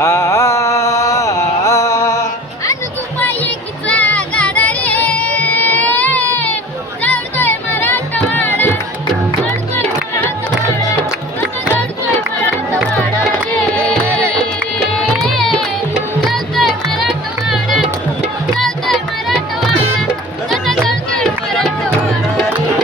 आ आज तू पायकीचा गाडा रे जळतोय मराठवाडा जळतोय मराठवाडा कसा जळतोय मराठवाडा रे जळतोय मराठवाडा जळतोय मराठवाडा कसा जळतोय मराठवाडा रे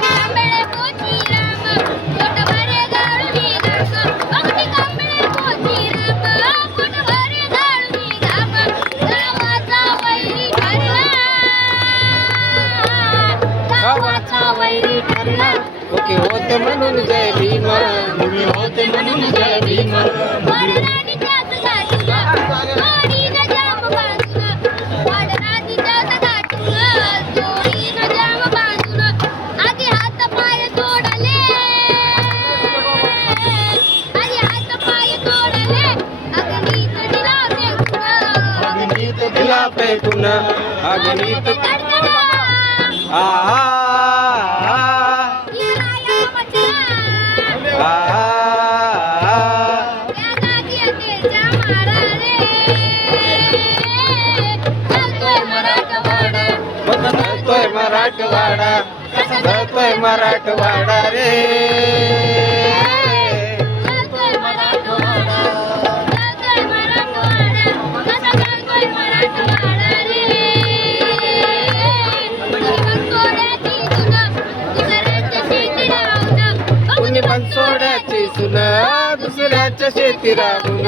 कांबळे पोची राम पोट भरे गाळूनी घाम अगदी कांबळे पोची राम पोट भरे गाळूनी घाम गावाचा वैरी ठरला गावाचा वैरी ठरला ओके होते म्हणून जय भीम तुम्ही होते म्हणून जय भीम वाडराणीच्याच गाठीला जोडीनं जाम बांधून वाडराणीच्याच गाठीला जोडीनं जाम बांधून आधी हात पाय तोडले आधी हात पाय तोडले अग्नीत दिला फेकून अग्नीत दिला पेटून अग्नीत आ इंद्राया मचला आ त्या जागी त्याच्या मारा रे चालतोय मराठवाडा जळतोय मराठवाडा कसा जळतोय मराठवाडा रे चालतोय मराठवाडा चालतोय मराठवाडा कसा चालतोय मराठवाडा रे कुणी पण सोडायची सुन दुसऱ्याच्या शेती राहून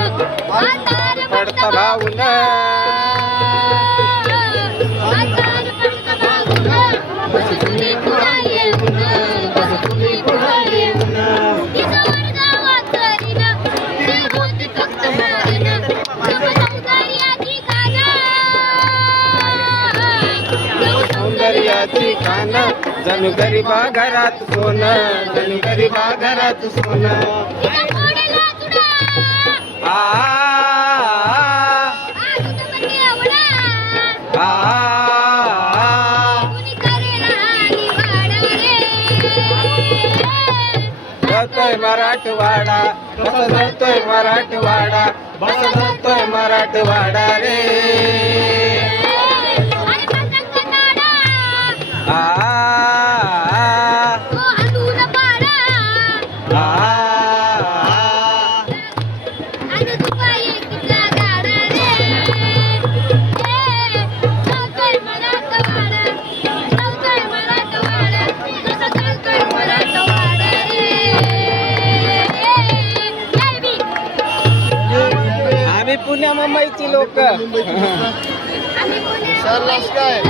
पडता भाऊन सौंदर्याची खान जणू गरीबा घरात सोनं जणू गरीबा घरात सोनं आ जळतोय मराठवाडा कसा जळतोय मराठवाडा बस जळतोय मराठवाडा रे आ आम्ही पुण्या मुंबईची लोक सरलास काय